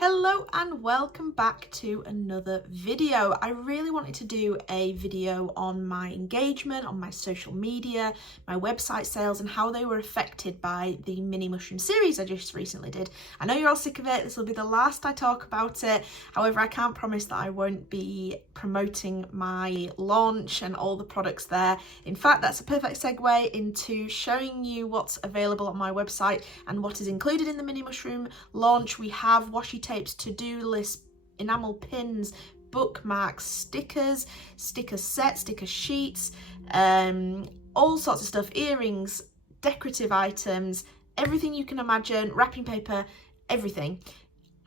Hello and welcome back to another video. I really wanted to do a video on my engagement, on my social media, my website sales and how they were affected by the mini mushroom series I just recently did. I know you're all sick of it, this will be the last I talk about it. However, I can't promise that I won't be promoting my launch and all the products there. In fact, that's a perfect segue into showing you what's available on my website and what is included in the mini mushroom launch. We have washi tapes, to-do lists, enamel pins, bookmarks, stickers, sticker sets, sticker sheets, all sorts of stuff, earrings, decorative items, everything you can imagine, wrapping paper, everything.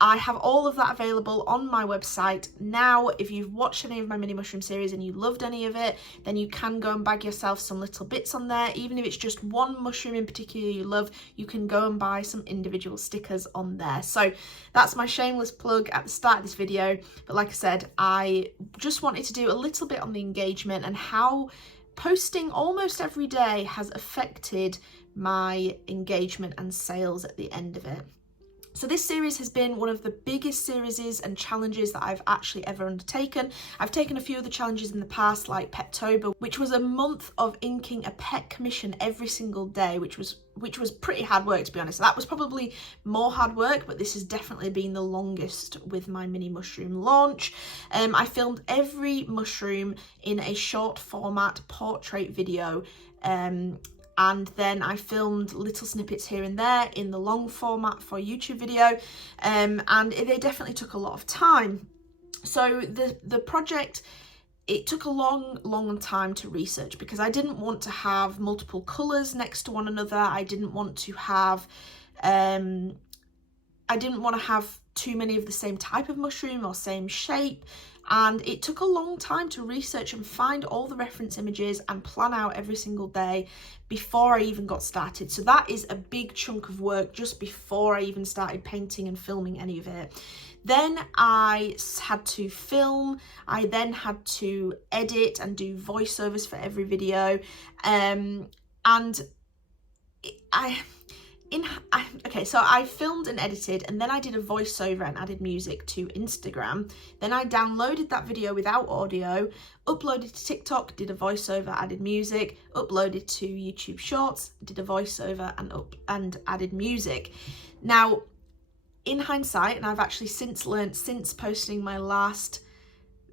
I have all of that available on my website. Now, if you've watched any of my mini mushroom series and you loved any of it, then you can go and bag yourself some little bits on there. Even if it's just one mushroom in particular you love, you can go and buy some individual stickers on there. So that's my shameless plug at the start of this video. But like I said, I just wanted to do a little bit on the engagement and how posting almost every day has affected my engagement and sales at the end of it. So this series has been one of the biggest series and challenges that I've actually ever undertaken. I've taken a few of the challenges in the past, like Pettober, which was a month of inking a pet commission every single day, which was pretty hard work, to be honest. That was probably more hard work, but this has definitely been the longest with my mini mushroom launch. I filmed every mushroom in a short format portrait video, and then I filmed little snippets here and there in the long format for YouTube video, and they definitely took a lot of time. So the project, it took a long time to research because I didn't want to have multiple colours next to one another. I didn't want to have too many of the same type of mushroom or same shape. And it took a long time to research and find all the reference images and plan out every single day before I even got started. So that is a big chunk of work just before I even started painting and filming any of it. Then I had to film, I then had to edit and do voiceovers for every video. So I filmed and edited, and then I did a voiceover and added music to Instagram. Then I downloaded that video without audio, uploaded to TikTok, did a voiceover, added music, uploaded to YouTube Shorts, did a voiceover and added music. Now, in hindsight, and I've actually since learned, since posting my last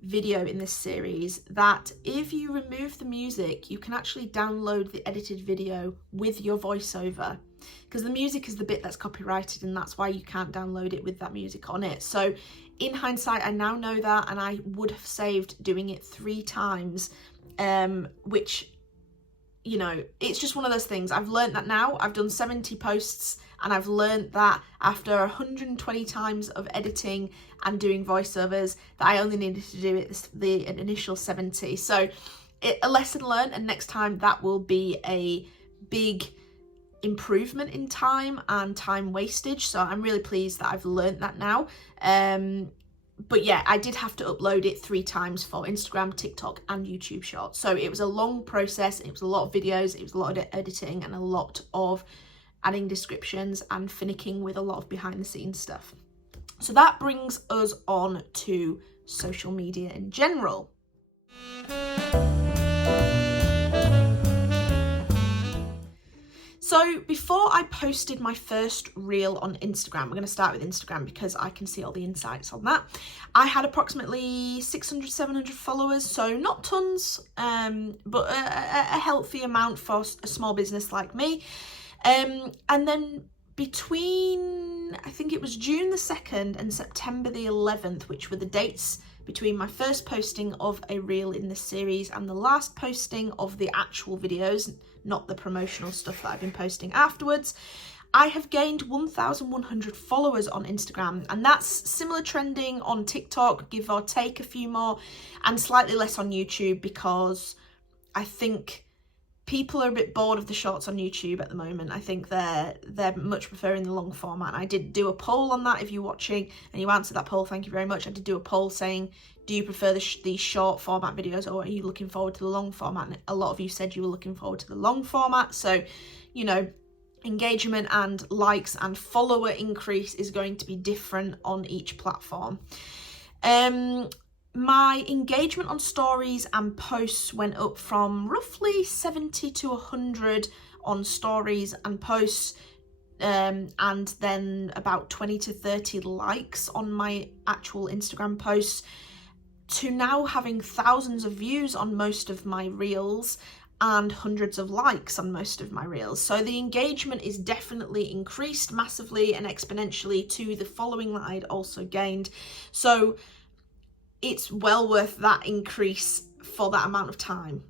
video in this series, that if you remove the music, you can actually download the edited video with your voiceover, because the music is the bit that's copyrighted, and that's why you can't download it with that music on it. So in hindsight, I now know that, and I would have saved doing it 3 times, which, you know, it's just one of those things. I've learned that now. I've done 70 posts, and I've learned that after 120 times of editing and doing voiceovers, that I only needed to do it the initial 70. So a lesson learned, and next time that will be a big improvement in time and time wastage. So I'm really pleased that I've learned that now. But yeah, I did have to upload it 3 times for Instagram, TikTok and YouTube Shorts. So it was a long process. It was a lot of videos, it was a lot of editing, and a lot of adding descriptions and finicking with a lot of behind the scenes stuff. So that brings us on to social media in general. So before I posted my first reel on Instagram, we're going to start with Instagram because I can see all the insights on that. I had approximately 600, 700 followers, so not tons, but a healthy amount for a small business like me. And then between, I think it was June the 2nd and September the 11th, which were the dates between my first posting of a reel in this series and the last posting of the actual videos, not the promotional stuff that I've been posting afterwards, I have gained 1,100 followers on Instagram, and that's similar trending on TikTok, give or take a few more, and slightly less on YouTube, because I think people are a bit bored of the shorts on YouTube at the moment. I think they're much preferring the long format. I did do a poll on that. If you're watching and you answered that poll, thank you very much. I did do a poll saying, do you prefer these short format videos, or are you looking forward to the long format? And a lot of you said you were looking forward to the long format. So, you know, engagement and likes and follower increase is going to be different on each platform. My engagement on stories and posts went up from roughly 70 to 100 on stories and posts, and then about 20 to 30 likes on my actual Instagram posts, to now having thousands of views on most of my reels and hundreds of likes on most of my reels. So the engagement is definitely increased massively and exponentially to the following that I'd also gained. So it's well worth that increase for that amount of time.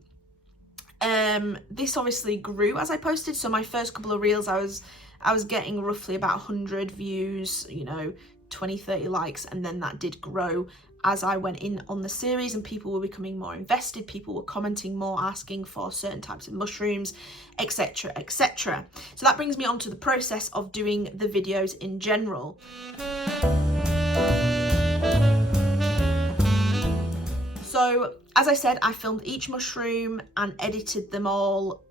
This obviously grew as I posted. So my first couple of reels, I was getting roughly about 100 views, 20, 30 likes, and then that did grow as I went in on the series and people were becoming more invested, people were commenting more, asking for certain types of mushrooms, etc, etc. So that brings me on to the process of doing the videos in general. So as I said, I filmed each mushroom and edited them all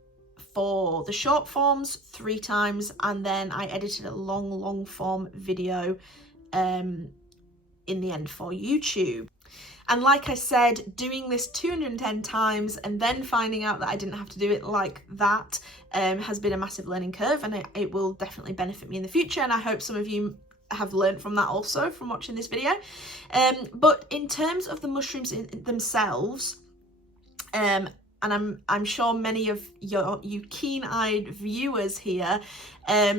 for the short forms 3 times, and then I edited a long form video in the end for YouTube. And like I said, doing this 210 times and then finding out that I didn't have to do it like that has been a massive learning curve, and it will definitely benefit me in the future, and I hope some of you have learned from that also from watching this video. But in terms of the mushrooms themselves, and I'm sure many of you keen-eyed viewers here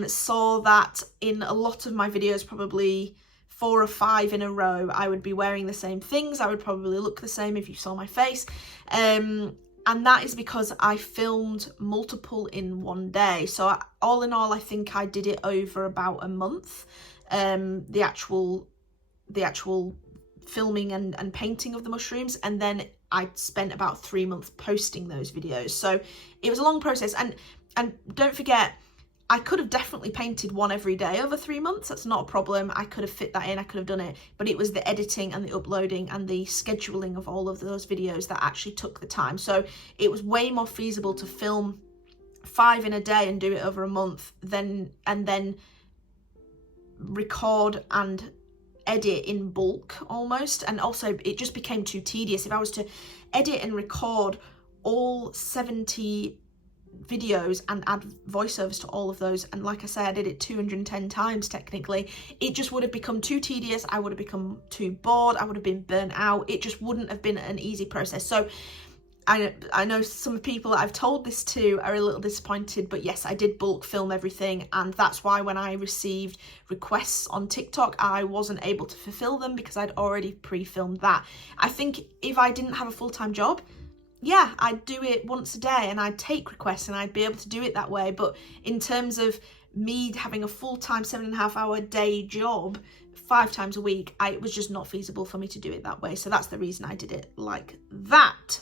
saw that in a lot of my videos, probably 4 or 5 in a row, I would be wearing the same things. I would probably look the same if you saw my face. And that is because I filmed multiple in one day. So all in all, I think I did it over about a month. The actual filming and painting of the mushrooms, and then I spent about 3 months posting those videos. So it was a long process, and don't forget, I could have definitely painted one every day over 3 months. That's not a problem. I could have fit that in, I could have done it, but it was the editing and the uploading and the scheduling of all of those videos that actually took the time. So it was way more feasible to film 5 in a day and do it over a month and then record and edit in bulk almost. And also it just became too tedious. If I was to edit and record all 70 videos and add voiceovers to all of those, and like I say, I did it 210 times technically, it just would have become too tedious. I would have become too bored. I would have been burnt out. It just wouldn't have been an easy process. So I know some people that I've told this to are a little disappointed, but yes, I did bulk film everything, and that's why when I received requests on TikTok, I wasn't able to fulfill them because I'd already pre-filmed that. I think if I didn't have a full-time job, yeah, I'd do it once a day and I'd take requests and I'd be able to do it that way. But in terms of me having a full-time 7.5-hour day job 5 times a week, it was just not feasible for me to do it that way. So that's the reason I did it like that.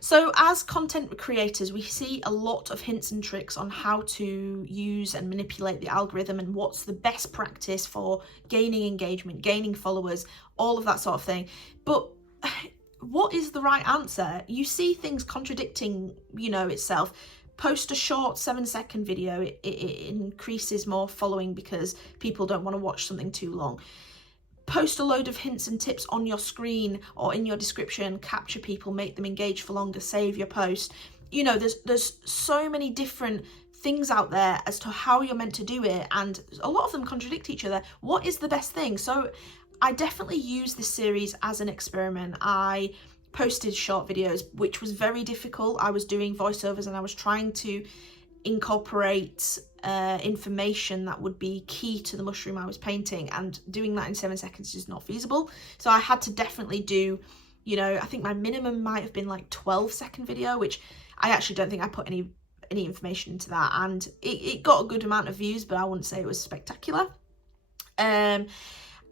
So as content creators, we see a lot of hints and tricks on how to use and manipulate the algorithm and what's the best practice for gaining engagement, gaining followers, all of that sort of thing. But what is the right answer? You see things contradicting, itself. Post a short 7-second video, it increases more following because people don't want to watch something too long. Post a load of hints and tips on your screen or in your description, capture people, make them engage for longer, save your post. There's so many different things out there as to how you're meant to do it, and a lot of them contradict each other. What is the best thing? So I definitely use this series as an experiment. I posted short videos, which was very difficult. I was doing voiceovers and I was trying to incorporate information that would be key to the mushroom I was painting, and doing that in 7 seconds is not feasible. So I had to definitely do, I think my minimum might have been like 12-second video, which I actually don't think I put any information into that, and it got a good amount of views, but I wouldn't say it was spectacular.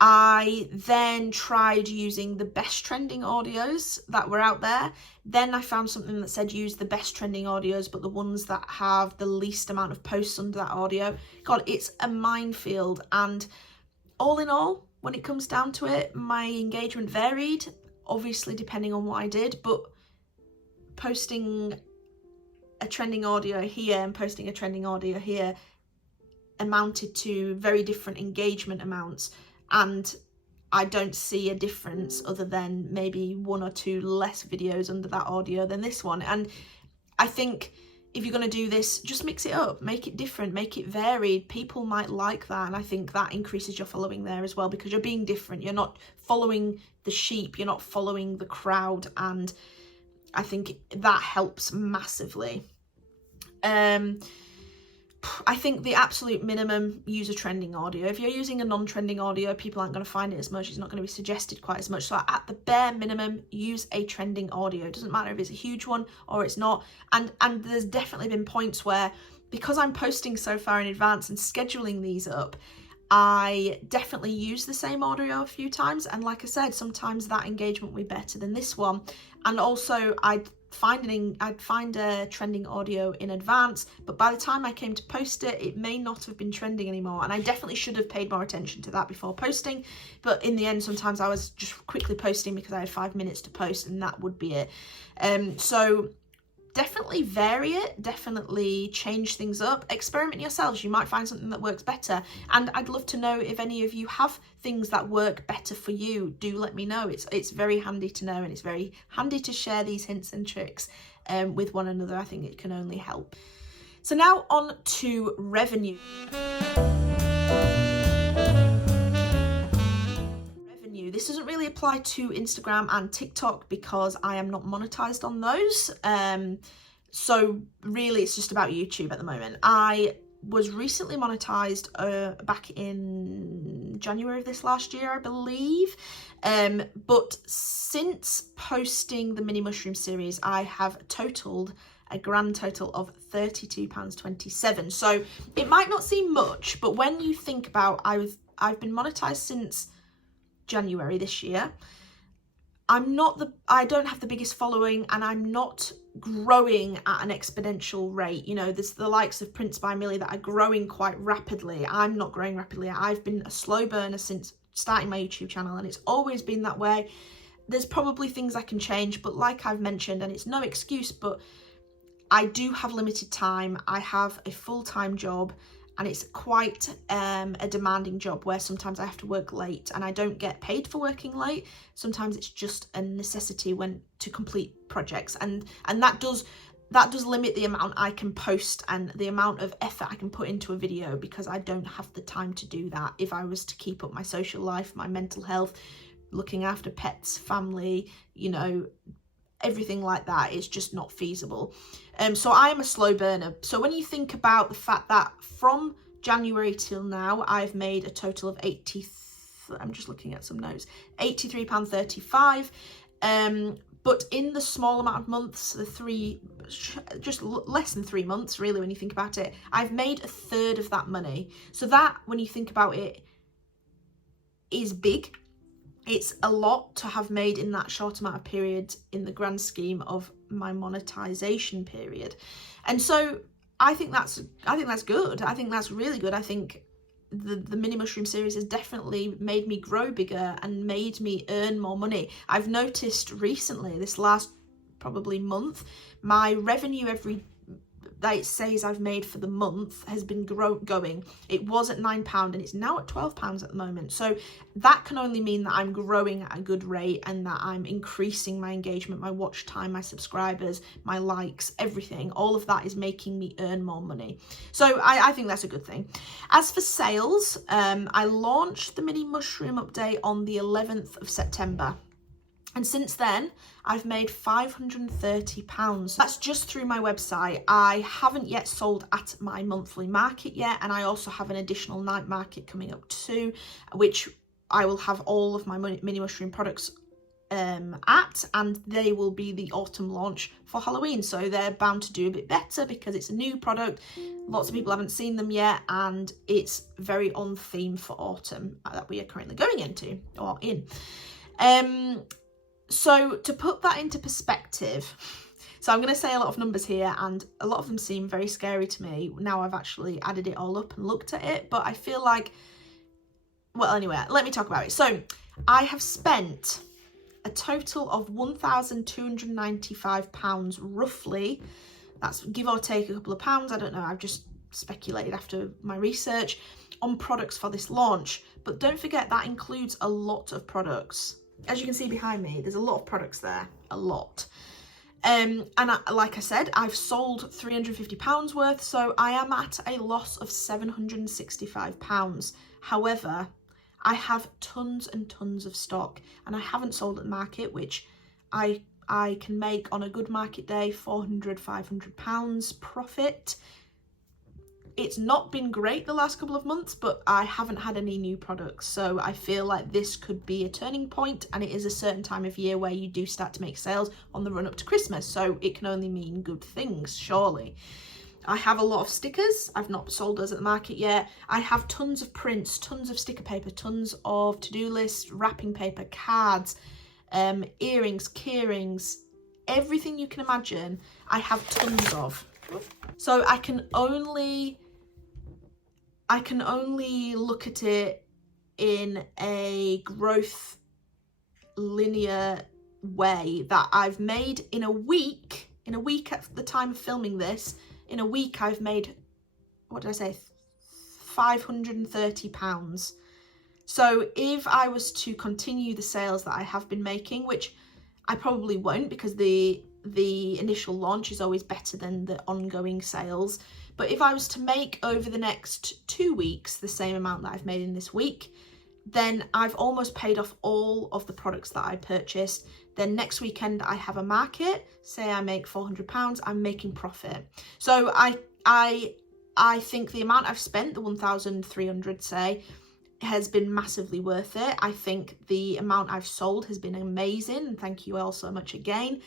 I then tried using the best trending audios that were out there. Then I found something that said use the best trending audios, but the ones that have the least amount of posts under that audio. God, it's a minefield. And all in all, when it comes down to it, my engagement varied, obviously depending on what I did, but posting a trending audio here and posting a trending audio here amounted to very different engagement amounts, and I don't see a difference other than maybe 1 or 2 less videos under that audio than this one. And I think if you're going to do this, just mix it up, make it different, make it varied. People might like that, and I think that increases your following there as well, because you're being different. You're not following the sheep, you're not following the crowd, and I think that helps massively. I think the absolute minimum, use a trending audio. If you're using a non-trending audio, people aren't going to find it as much. It's not going to be suggested quite as much. So at the bare minimum, use a trending audio. It doesn't matter if it's a huge one or it's not. And there's definitely been points where, because I'm posting so far in advance and scheduling these up, I definitely use the same audio a few times. And like I said, sometimes that engagement will be better than this one. And also I'd find a trending audio in advance, but by the time I came to post it, it may not have been trending anymore, and I definitely should have paid more attention to that before posting. But in the end, sometimes I was just quickly posting because I had 5 minutes to post, and that would be it. So definitely vary it, definitely change things up, experiment yourselves. You might find something that works better, and I'd love to know if any of you have things that work better for you. Do let me know. It's very handy to know, and it's very handy to share these hints and tricks with one another. I think it can only help. So now on to revenue. This doesn't really apply to Instagram and TikTok because I am not monetized on those. So really it's just about YouTube at the moment. I was recently monetized back in January of this last year, I believe. But since posting the mini mushroom series, I have totaled a grand total of £32.27. So it might not seem much, but when you think about, I've been monetized since January this year. I don't have the biggest following, and I'm not growing at an exponential rate. You know, there's the likes of Prince by Millie that are growing quite rapidly. I'm not growing rapidly. I've been a slow burner since starting my YouTube channel, and it's always been that way. There's probably things I can change, but like I've mentioned, and it's no excuse, but I do have limited time. I have a full-time job, and it's quite a demanding job where sometimes I have to work late, and I don't get paid for working late. Sometimes it's just a necessity to complete projects, and that does limit the amount I can post and the amount of effort I can put into a video, because I don't have the time to do that if I was to keep up my social life, my mental health, looking after pets, family, you know, everything like that. It's just not feasible. So I am a slow burner. So when you think about the fact that from January till now, I've made a total of I'm just looking at some notes, £83.35. But in the small amount of months, just less than 3 months, really, when you think about it, I've made a third of that money. So that, when you think about it, is big. It's a lot to have made in that short amount of period in the grand scheme of my monetization period. And so I think that's good. I think that's really good. I think the mini mushroom series has definitely made me grow bigger and made me earn more money. I've noticed recently, this last probably month, my revenue that it says I've made for the month has been going. It was at £9 and it's now at £12 at the moment. So that can only mean that I'm growing at a good rate, and that I'm increasing my engagement, my watch time, my subscribers, my likes, everything. All of that is making me earn more money. So I think that's a good thing. As for sales, I launched the mini mushroom update on the 11th of September. And since then, I've made £530. That's just through my website. I haven't yet sold at my monthly market yet, and I also have an additional night market coming up too, which I will have all of my mini mushroom products at, and they will be the autumn launch for Halloween. So they're bound to do a bit better because it's a new product. Lots of people haven't seen them yet, and it's very on theme for autumn that we are currently going into, or in. So to put that into perspective, so I'm going to say a lot of numbers here, and a lot of them seem very scary to me. Now I've actually added it all up and looked at it, but I feel like, well, anyway, let me talk about it. So I have spent a total of £1,295 roughly That's give or take a couple of pounds. I don't know, I've just speculated after my research on products for this launch. But don't forget that includes a lot of products. As you can see behind me, there's a lot of products there, a lot. Like I said, I've sold £350 worth, so I am at a loss of £765. However, I have tons and tons of stock, and I haven't sold at the market, which I can make on a good market day £400, £500 profit. It's not been great the last couple of months, but I haven't had any new products, so I feel like this could be a turning point, and it is a certain time of year where you do start to make sales on the run up to Christmas, so it can only mean good things, surely. I have a lot of stickers. I've not sold those at the market yet. I have tons of prints, tons of sticker paper, tons of to-do lists, wrapping paper, cards, earrings, key rings, everything you can imagine, I have tons of. So I can only look at it in a growth linear way that I've made in a week at the time of filming this, in a week I've made, what did I say, £530. So if I was to continue the sales that I have been making, which I probably won't because the initial launch is always better than the ongoing sales. But if I was to make over the next 2 weeks the same amount that I've made in this week, then I've almost paid off all of the products that I purchased. Then next weekend I have a market, say I make £400, I'm making profit. So I think the amount I've spent, the 1,300 say, has been massively worth it. I think the amount I've sold has been amazing, and thank you all so much again.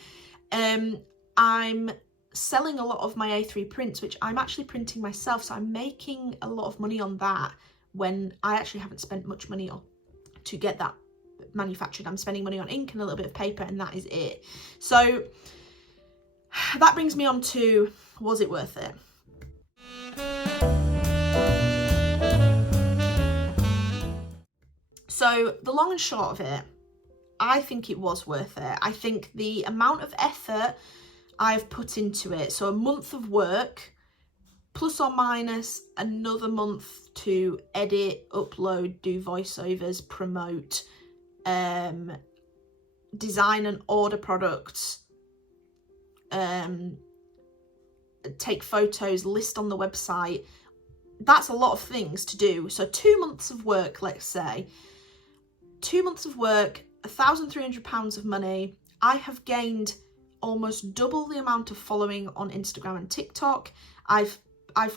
I'm selling a lot of my A3 prints, which I'm actually printing myself, so I'm making a lot of money on that when I actually haven't spent much money on to get that manufactured. I'm spending money on ink and a little bit of paper, and that is it. So that brings me on to, was it worth it? So the long and short of it, I think it was worth it. I think the amount of effort I've put into it, so a month of work, plus or minus another month to edit, upload, do voiceovers, promote, design and order products, take photos, list on the website. That's a lot of things to do. So 2 months of work, let's say. 2 months of work, £1,300 of money. I have gained almost double the amount of following on Instagram and TikTok. I've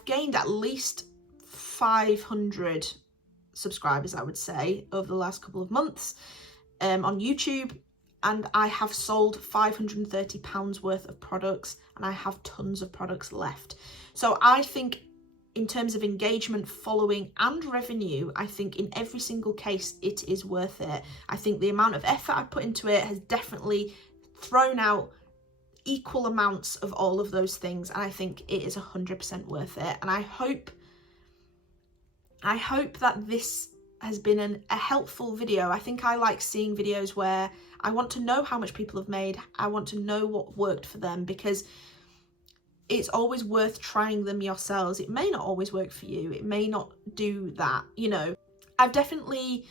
gained at least 500 subscribers, I would say, over the last couple of months on YouTube, and I have sold £530 worth of products, and I have tons of products left. So I think in terms of engagement, following and revenue, I think in every single case it is worth it. I think the amount of effort I put into it has definitely thrown out equal amounts of all of those things, and I think it is 100% worth it. And I hope that this has been a helpful video. I think I like seeing videos where I want to know how much people have made. I want to know what worked for them, because it's always worth trying them yourselves. It may not always work for you. It may not do that, you know. I've definitely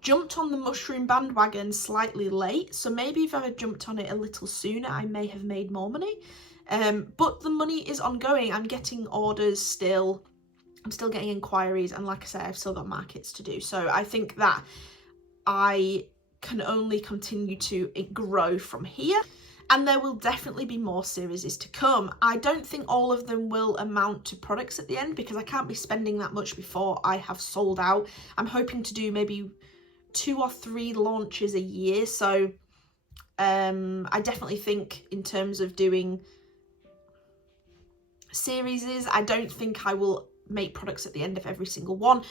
jumped on the mushroom bandwagon slightly late, so maybe if I had jumped on it a little sooner, I may have made more money. But the money is ongoing. I'm getting orders still. I'm still getting inquiries, and like I say, I've still got markets to do. So I think that I can only continue to grow from here. And there will definitely be more series to come. I don't think all of them will amount to products at the end, because I can't be spending that much before I have sold out. I'm hoping to do maybe 2 or 3 launches a year. So I definitely think in terms of doing series, I don't think I will make products at the end of every single one.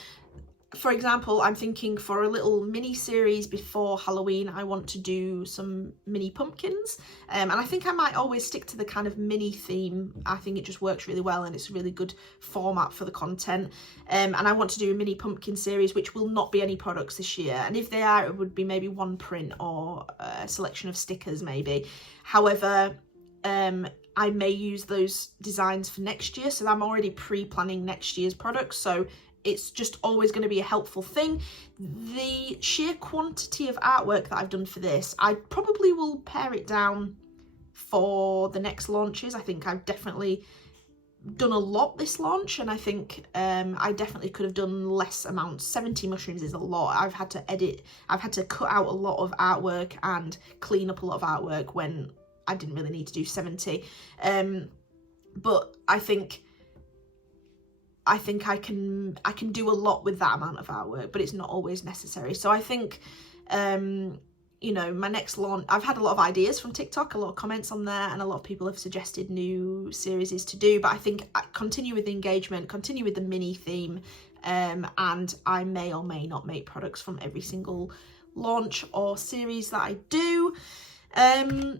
For example, I'm thinking for a little mini series before Halloween, I want to do some mini pumpkins, and I think I might always stick to the kind of mini theme. I think it just works really well, and it's a really good format for the content, and I want to do a mini pumpkin series, which will not be any products this year, and if they are, it would be maybe one print or a selection of stickers maybe. However, I may use those designs for next year. So I'm already pre-planning next year's products. So it's just always going to be a helpful thing. The sheer quantity of artwork that I've done for this, I probably will pare it down for the next launches. I think I've definitely done a lot this launch, and I think I definitely could have done less amounts. 70 mushrooms is a lot. I've had to edit, I've had to cut out a lot of artwork and clean up a lot of artwork when I didn't really need to do 70. But I think I can do a lot with that amount of artwork, but it's not always necessary. So I think you know, my next launch, I've had a lot of ideas from TikTok, a lot of comments on there, and a lot of people have suggested new series to do, but I think I continue with the engagement, continue with the mini theme, and I may or may not make products from every single launch or series that I do. But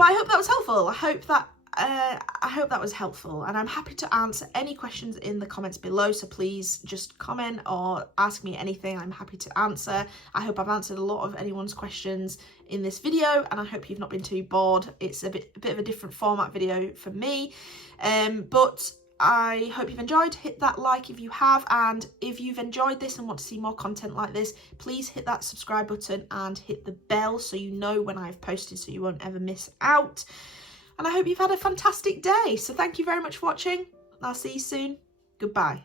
I hope that was helpful. I hope that was helpful, and I'm happy to answer any questions in the comments below, so please just comment or ask me anything. I'm happy to answer. I hope I've answered a lot of anyone's questions in this video, and I hope you've not been too bored. It's a bit of a different format video for me, but I hope you've enjoyed. Hit that like if you have, and if you've enjoyed this and want to see more content like this, please hit that subscribe button and hit the bell so you know when I've posted, so you won't ever miss out. And I hope you've had a fantastic day. So thank you very much for watching. I'll see you soon. Goodbye.